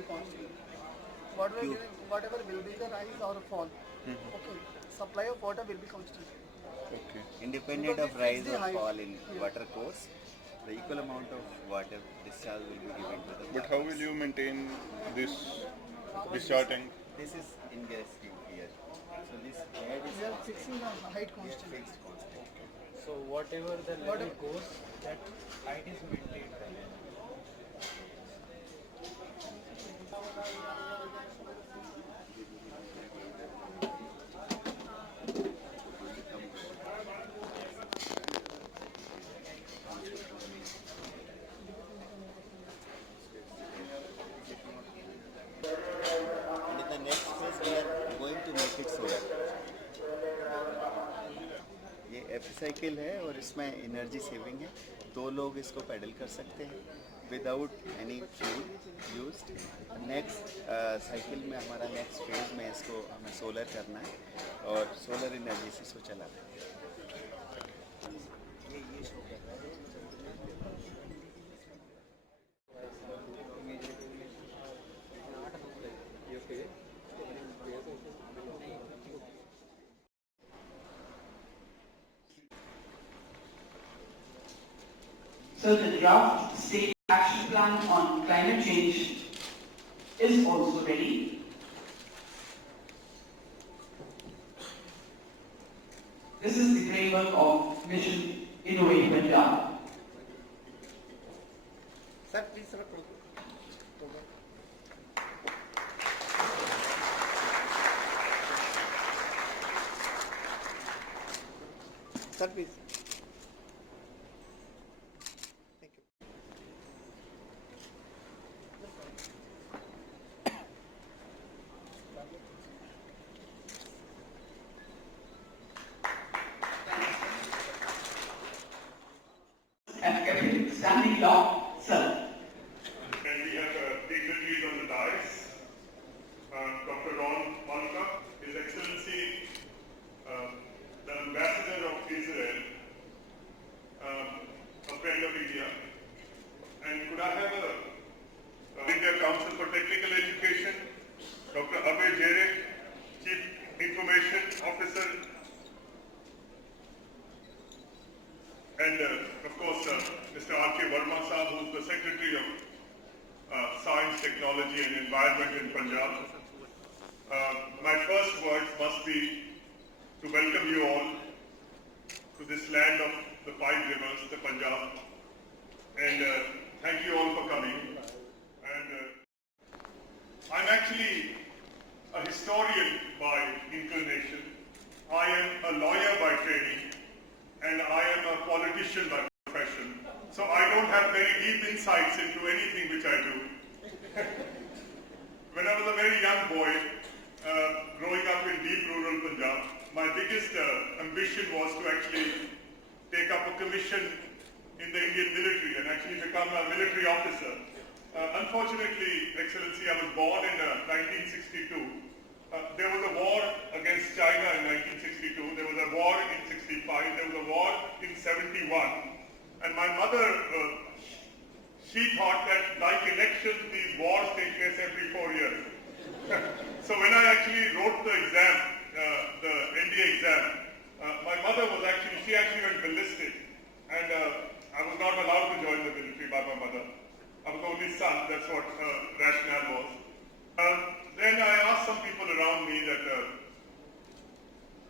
be constant. Whatever will be the rise or fall. Okay. Supply of water will be constant. Okay. Independent Because of it rise fixes the or height. fall in Yeah. water course, the equal amount of water discharge will be given to the But how farmers. will you maintain this discharge tank? This is ingress tube here. So this head is We are constant. fixing the height We are constant. fixed constant. So whatever the level Whatever. goes, that height is maintained. And in the next phase we are going to make it solar. ये F cycle है और इसमें energy saving है. 2 लोग इसको pedal कर सकते हैं without any fuel used. Next cycle में हमारा नेक्स्ट फेज में इसको हमें सोलर करना है और सोलर एनर्जी से इसको चलाना है. ये शो कर रहा है. So the draft state action plan on climate change is also ready. This is the framework of Mission Innovate Punjab. Sir, please, sir. Sir, please. Thank you. And kept it standing long, sir. And we have dignitaries on the dais. Dr. Ron Malka, His Excellency, the Ambassador of Israel, a friend of India. And could I have a India Council for Technical Education, Dr. Abhay Jere, Chief Information Officer, and of course Mr. R.K. Verma Sahab, who is the Secretary of Science, Technology and Environment in Punjab. My first words must be to welcome you all to this land of the 5 rivers, the Punjab, and thank you all for coming. And I'm actually a historian by inclination. I am a lawyer by training, and I am a politician by profession. So I don't have very deep insights into anything which I do. When I was a very young boy, growing up in deep rural Punjab, my biggest ambition was to actually take up a commission in the Indian military and actually become a military officer. Unfortunately, Excellency, I was born in 1962. There was a war against China in 1962, there was a war in 65, there was a war in 71. And my mother, she thought that like elections, these wars take place every 4 years. So when I actually wrote the exam, the NDA exam, my mother was actually, she actually went ballistic. And I was not allowed to join the military by my mother. I was the only son, that's what her rationale was. Then I asked some people around me that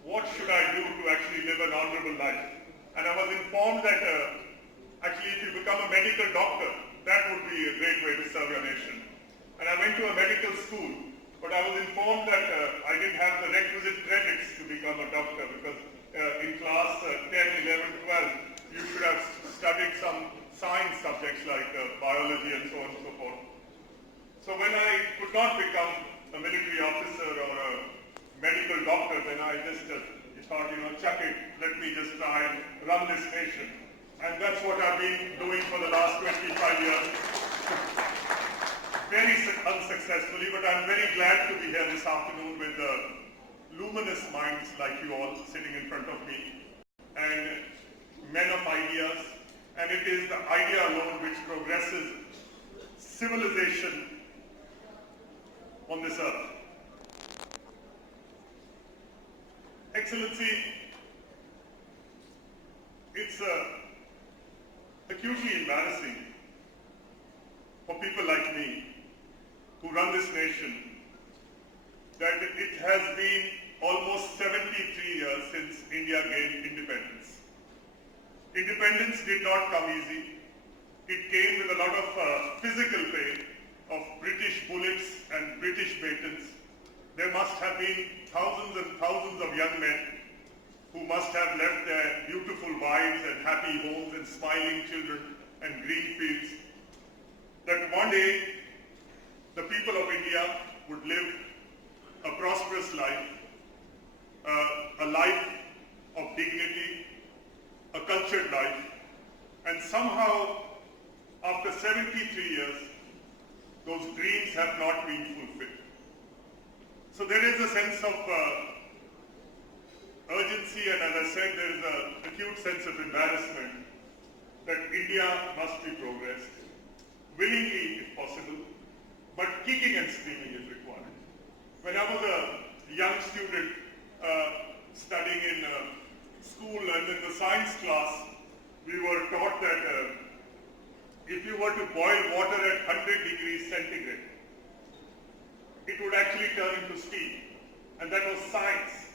what should I do to actually live an honorable life? And I was informed that actually if you become a medical doctor, that would be a great way to serve your nation. And I went to a medical school, but I was informed that I didn't have the requisite credits to become a doctor because in class 10, 11, 12, you should have studied some science subjects like biology and so on and so forth. So when I could not become a military officer or a medical doctor, then I just thought, chuck it, let me just try and run this nation. And that's what I've been doing for the last 25 years. Very unsuccessfully, but I'm very glad to be here this afternoon with luminous minds like you all sitting in front of me, and men of ideas. And it is the idea alone which progresses civilization on this earth. Excellency, it's acutely embarrassing for people like me who run this nation that it has been almost 73 years since India gained independence. Independence did not come easy. It came with a lot of physical pain of British bullets and British batons. There must have been thousands and thousands of young men who must have left their beautiful wives and happy homes and smiling children and green fields, that one day the people of India would live a prosperous life, a life of dignity, a cultured life, and somehow after 73 years, those dreams have not been fulfilled. So there is a sense of urgency, and as I said, there is an acute sense of embarrassment that India must be progressed, willingly if possible, but kicking and screaming is required. When I was a young student studying in school and in the science class, we were taught that if you were to boil water at 100 degrees centigrade, it would actually turn into steam, and that was science.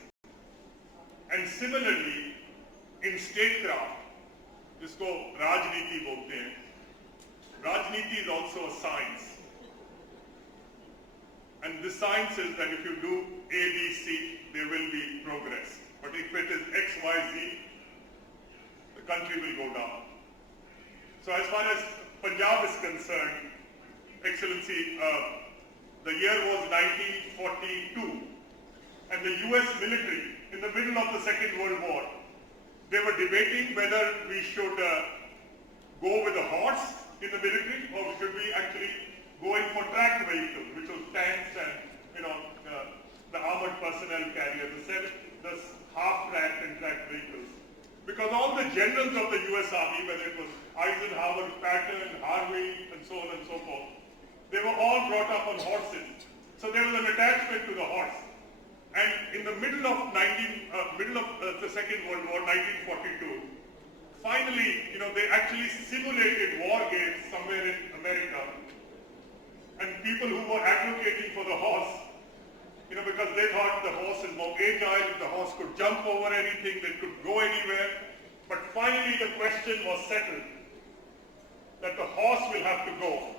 And similarly, in statecraft, जिसको राजनीति बोलते हैं, राजनीति is also a science. And the science is that if you do A, B, C, there will be progress. But if it is X, Y, Z, the country will go down. So as far as Punjab is concerned, Excellency, the year was 1942, and the US military, in the middle of the Second World War, they were debating whether we should go with a horse in the military or should we actually go in for tracked vehicles, which was tanks and the armored personnel carriers, the half-tracked and tracked vehicles. Because all the generals of the US Army, whether it was Eisenhower, Patton, Harvey, and so on and so forth, they were all brought up on horses. So there was an attachment to the horse. And in the middle of the Second World War, 1942, finally, they actually simulated war games somewhere in America. And people who were advocating for the horse, because they thought the horse is more agile, the horse could jump over anything, they could go anywhere. But finally the question was settled, that the horse will have to go,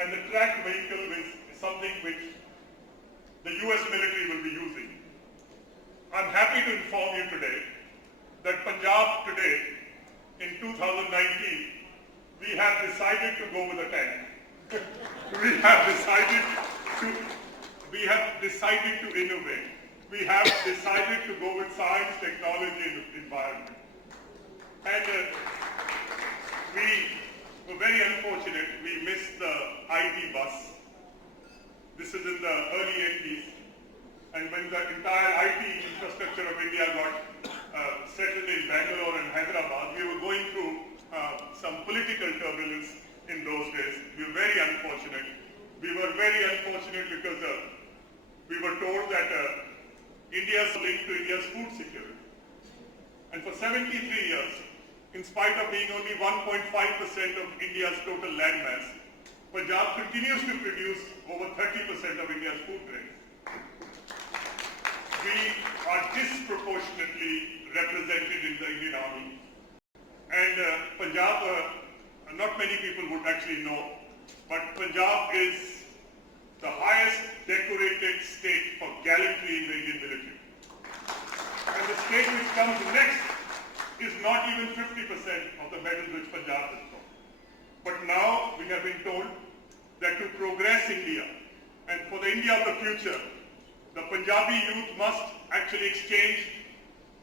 and the tracked vehicle is something which the US military will be using. I'm happy to inform you today that Punjab today, in 2019, we have decided to go with a tank. We have decided to innovate. We have decided to go with science, technology, and environment. And we were very unfortunate. We missed the IT bus. This is in the early 80s. And when the entire IT infrastructure of India got settled in Bangalore and Hyderabad, we were going through some political turbulence in those days. We were very unfortunate. We were very unfortunate because we were told that India is linked to India's food security. And for 73 years, in spite of being only 1.5% of India's total land mass, Punjab continues to produce over 30% of India's food grains. We are disproportionately represented in the Indian Army. And Punjab, not many people would actually know, but Punjab is the highest decorated state for gallantry in the Indian military. And the state which comes next is not even 50% of the medals which Punjab has got. But now we have been told that to progress India, and for the India of the future, the Punjabi youth must actually exchange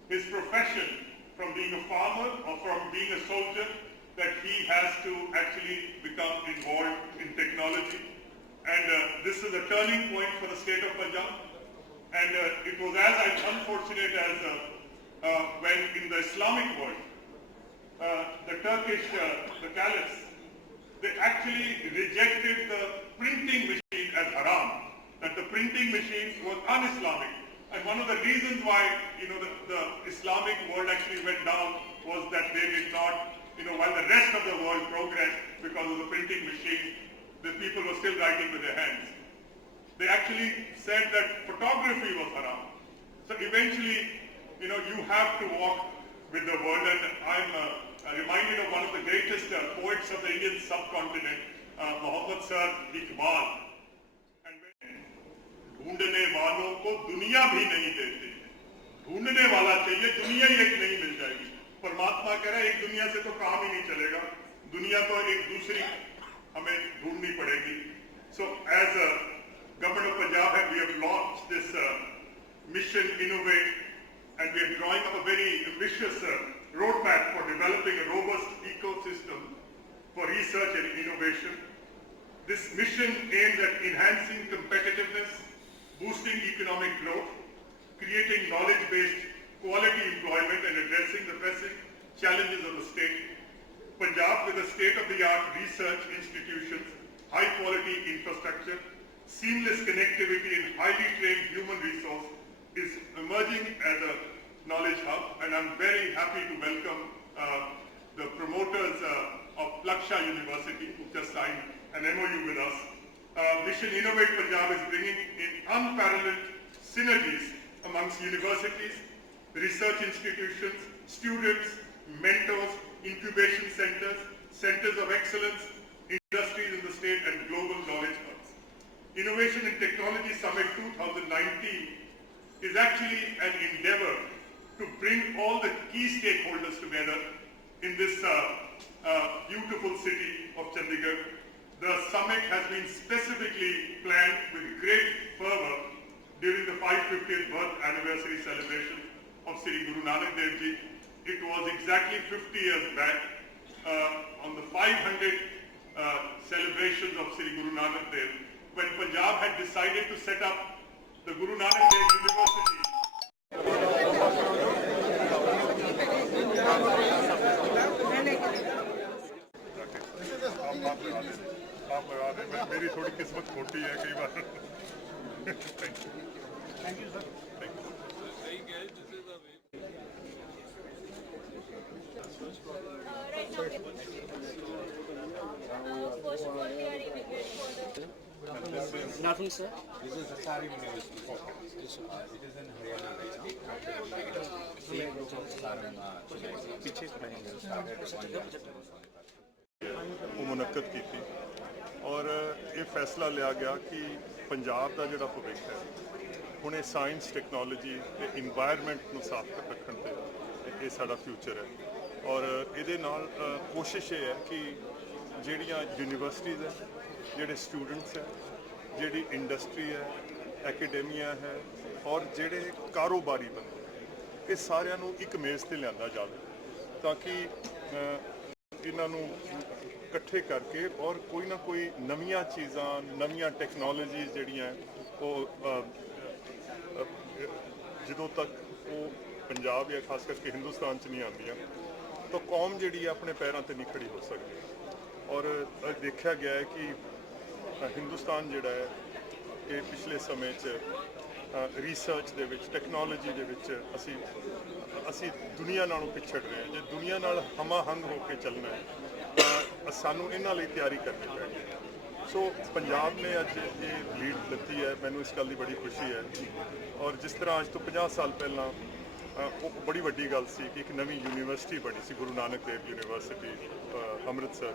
his profession from being a farmer or from being a soldier, that he has to actually become involved in technology. And this is a turning point for the state of Punjab. And it was as unfortunate as when in the Islamic world, the Turkish, the caliphs, they actually rejected the printing machine as haram. that the printing machine was un-Islamic. And one of the reasons why, the Islamic world actually went down was that they did not, while the rest of the world progressed because of the printing machine, the people were still writing with their hands. They actually said that photography was haram. So eventually, you have to walk with the world, and I'm reminded of one of the greatest poets of the Indian subcontinent, Muhammad Sir Iqbal. ढूंढने वालों को दुनिया भी नहीं देती, ढूंढने वाला चाहिए, दुनिया ही एक नहीं मिल जाएगी। परमात्मा कह रहा है एक दुनिया से तो काम ही नहीं चलेगा, दुनिया तो एक दूसरी हमें ढूंढनी पड़ेगी। So as a government of Punjab, we have launched this mission Innovate, and we are drawing up a very ambitious roadmap for developing a robust ecosystem for research and innovation. This mission aims at enhancing competitiveness, boosting economic growth, creating knowledge-based quality employment, and addressing the pressing challenges of the state. Punjab, with a state-of-the-art research institutions, high-quality infrastructure, seamless connectivity, and highly trained human resource, is emerging as a knowledge hub, and I'm very happy to welcome the promoters of Laksha University, who just signed an MOU with us. Mission Innovate Punjab is bringing in unparalleled synergies amongst universities, research institutions, students, mentors, incubation centers, centers of excellence, industries in the state, and global knowledge hubs. Innovation and Technology Summit 2019 is actually an endeavor to bring all the key stakeholders together in this beautiful city of Chandigarh. The summit has been specifically planned with great fervor during the 550th birth anniversary celebration of Sri Guru Nanak Dev Ji. It was exactly 50 years back on the 500 celebrations of Sri Guru Nanak Dev, when Punjab had decided to set up the Guru Nanak Dev University. आप लगा दें, मेरी थोड़ी किस्मत खोटी है कई बार। Thank you sir. First of all, we are immigrants for the... Nothing, sir. This is the Sari University. It is in Haryana right now. Same group of Saran started ਉਹ ਮੁਨੱਕਦ ਕੀਤੀ ਔਰ ਇਹ ਫੈਸਲਾ ਲਿਆ ਗਿਆ ਕਿ ਪੰਜਾਬ ਦਾ ਜਿਹੜਾ ਭਵਿੱਖ ਹੈ ਹੁਣ ਇਹ ਸਾਇੰਸ ਟੈਕਨੋਲੋਜੀ ਤੇ ਇਨਵਾਇਰਨਮੈਂਟ ਨੂੰ ਸਾਫ਼ ਰੱਖਣ ਤੇ ਇਹ ਸਾਡਾ ਫਿਊਚਰ ਹੈ ਔਰ ਇਹਦੇ ਨਾਲ ਕੋਸ਼ਿਸ਼ ਇਹ ਹੈ ਕਿ ਜਿਹੜੀਆਂ ਯੂਨੀਵਰਸਿਟੀਜ਼ ਹੈ, ਜਿਹੜੇ ਸਟੂਡੈਂਟਸ ਹੈ, ਜਿਹੜੀ ਇੰਡਸਟਰੀ ਹੈ, ਐਕੈਡਮੀਆ ਹੈ ਔਰ ਜਿਹੜੇ ਕਾਰੋਬਾਰੀ ਬੰਦੇ, ਇਹ ਸਾਰਿਆਂ ਨੂੰ ਇੱਕ ਮੇਜ਼ ਤੇ ਲਿਆਂਦਾ ਜਾਵੇ ਤਾਂ ਕਿ ਇਹਨਾਂ ਨੂੰ ਇਕੱਠੇ ਕਰਕੇ ਔਰ ਕੋਈ ਨਾ ਕੋਈ ਨਵੀਆਂ ਚੀਜ਼ਾਂ, ਨਵੀਆਂ ਟੈਕਨੋਲੋਜੀ ਜਿਹੜੀਆਂ ਉਹ ਜਦੋਂ ਤੱਕ ਉਹ ਪੰਜਾਬ ਜਾਂ ਖਾਸ ਕਰਕੇ ਹਿੰਦੁਸਤਾਨ 'ਚ ਨਹੀਂ ਆਉਂਦੀਆਂ ਤਾਂ ਕੌਮ ਜਿਹੜੀ ਆਪਣੇ ਪੈਰਾਂ 'ਤੇ ਨਹੀਂ ਖੜੀ ਹੋ ਸਕਦੀ। ਔਰ ਦੇਖਿਆ ਗਿਆ ਹੈ ਕਿ ਹਿੰਦੁਸਤਾਨ ਜਿਹੜਾ ਹੈ ਇਹ ਪਿਛਲੇ ਸਮੇਂ 'ਚ ਰਿਸਰਚ ਦੇ ਵਿੱਚ, ਟੈਕਨੋਲੋਜੀ ਦੇ ਵਿੱਚ ਅਸੀਂ ਦੁਨੀਆ ਨਾਲੋਂ ਪਿਛੜ ਰਹੇ ਹਾਂ। ਜੇ ਦੁਨੀਆ ਨਾਲ ਹਮਾਹੰਗ ਹੋ ਕੇ ਚੱਲਣਾ ਹੈ ਤਾਂ ਸਾਨੂੰ ਇਹਨਾਂ ਲਈ ਤਿਆਰੀ ਕਰਨੀ ਪੈਣੀ ਹੈ। ਸੋ ਪੰਜਾਬ ਨੇ ਅੱਜ ਇਹ ਲੀਡ ਦਿੱਤੀ ਹੈ, ਮੈਨੂੰ ਇਸ ਗੱਲ ਦੀ ਬੜੀ ਖੁਸ਼ੀ ਹੈ। ਔਰ ਜਿਸ ਤਰ੍ਹਾਂ ਅੱਜ ਤੋਂ 50 ਸਾਲ ਪਹਿਲਾਂ ਉਹ ਬੜੀ ਵੱਡੀ ਗੱਲ ਸੀ ਕਿ ਇੱਕ ਨਵੀਂ ਯੂਨੀਵਰਸਿਟੀ ਬਣੀ ਸੀ, ਗੁਰੂ ਨਾਨਕ ਦੇਵ ਯੂਨੀਵਰਸਿਟੀ ਅੰਮ੍ਰਿਤਸਰ,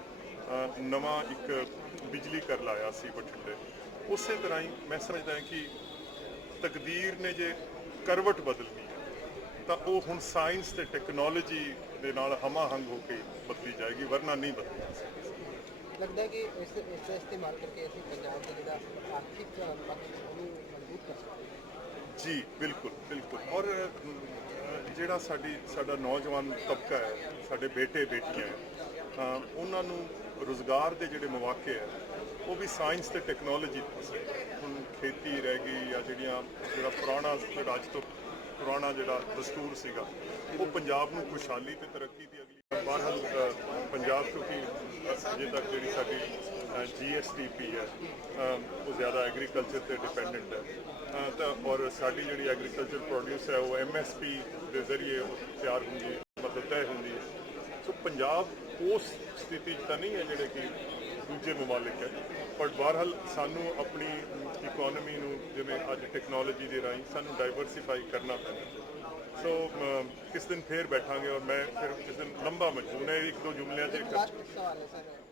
ਨਵਾਂ ਇੱਕ ਬਿਜਲੀ ਘਰ ਲਾਇਆ ਸੀ ਬਠਿੰਡੇ। ਉਸੇ ਤਰ੍ਹਾਂ ਹੀ ਮੈਂ ਸਮਝਦਾ ਕਿ ਤਕਦੀਰ ਨੇ ਜੇ ਕਰਵਟ ਬਦਲਣੀ ਹੈ ਤਾਂ ਉਹ ਹੁਣ ਸਾਇੰਸ ਤੇ ਟੈਕਨੋਲੋਜੀ ਦੇ ਨਾਲ ਹਮਾਹੰਗ ਹੋ ਕੇ ਬਦਲੀ ਜਾਏਗੀ, ਵਰਨਾ ਨਹੀਂ ਬਦਲਣੀ। ਲੱਗਦਾ ਕਿ ਇਸ ਇਸਤੇਮਾਲ ਕਰਕੇ ਅਸੀਂ ਪੰਜਾਬ ਦਾ ਜਿਹੜਾ ਆਰਥਿਕ ਪੱਖ ਉਹਨੂੰ ਮਜ਼ਬੂਤ ਕਰ ਸਕਦੇ। ਜੀ ਬਿਲਕੁਲ ਬਿਲਕੁਲ। ਔਰ ਜਿਹੜਾ ਸਾਡਾ ਨੌਜਵਾਨ ਤਬਕਾ ਹੈ, ਸਾਡੇ ਬੇਟੇ ਬੇਟੀਆਂ ਹੈ, ਉਹਨਾਂ ਨੂੰ ਰੁਜ਼ਗਾਰ ਦੇ ਜਿਹੜੇ ਮੌਕੇ ਹੈ ਉਹ ਵੀ ਸਾਇੰਸ ਤੇ ਟੈਕਨੋਲੋਜੀ ਪਾਸੇ। ਹੁਣ ਖੇਤੀ ਰਹਿ ਗਈ ਜਾਂ ਜਿਹੜਾ ਪੁਰਾਣਾ ਰਾਜ ਤੋਂ ਪੁਰਾਣਾ ਜਿਹੜਾ ਦਸਤੂਰ ਸੀਗਾ, ਉਹ ਪੰਜਾਬ ਨੂੰ ਖੁਸ਼ਹਾਲੀ ਤੇ ਤਰੱਕੀ ਦੀ ਅਗਲੀ ਬਹਰਹਾਲ ਪੰਜਾਬ ਕਿਉਂਕਿ ਅਜੇ ਤੱਕ ਜਿਹੜੀ ਸਾਡੀ GSTP ਹੈ ਉਹ ਜ਼ਿਆਦਾ ਐਗਰੀਕਲਚਰ ਤੇ ਡਿਪੈਂਡੈਂਟ ਹੈ ਤਾਂ ਔਰ ਸਾਡੀ ਜਿਹੜੀ ਐਗਰੀਕਲਚਰ ਪ੍ਰੋਡਿਊਸ ਹੈ ਉਹ MSP ਦੇ ਜ਼ਰੀਏ ਤਿਆਰ ਹੁੰਦੀ ਹੈ, ਮਤਲਬ ਤੈਅ ਹੁੰਦੀ ਹੈ। ਸੋ ਪੰਜਾਬ ਉਸ ਸਥਿਤੀ 'ਚ ਤਾਂ ਨਹੀਂ ਹੈ ਜਿਹੜੇ ਕਿ ਦੂਜੇ ਮਮਾਲਿਕ ਹੈ, ਪਰ ਬਹਰਹਾਲ ਸਾਨੂੰ ਆਪਣੀ ਇਕੋਨਮੀ ਨੂੰ ਜਿਵੇਂ ਅੱਜ ਟੈਕਨੋਲੋਜੀ ਦੇ ਰਾਹੀਂ ਸਾਨੂੰ ਡਾਈਵਰਸੀਫਾਈ ਕਰਨਾ ਪੈਣਾ। ਸੋ ਕਿਸ ਦਿਨ ਫੇਰ ਬੈਠਾਂਗੇ ਔਰ ਮੈਂ ਫਿਰ ਕਿਸ ਦਿਨ ਲੰਬਾ ਮਜਮੂਨ ਹੈ, ਇੱਕ ਦੋ ਜੁਮਲਿਆਂ 'ਚ लास्ट सवाल है सर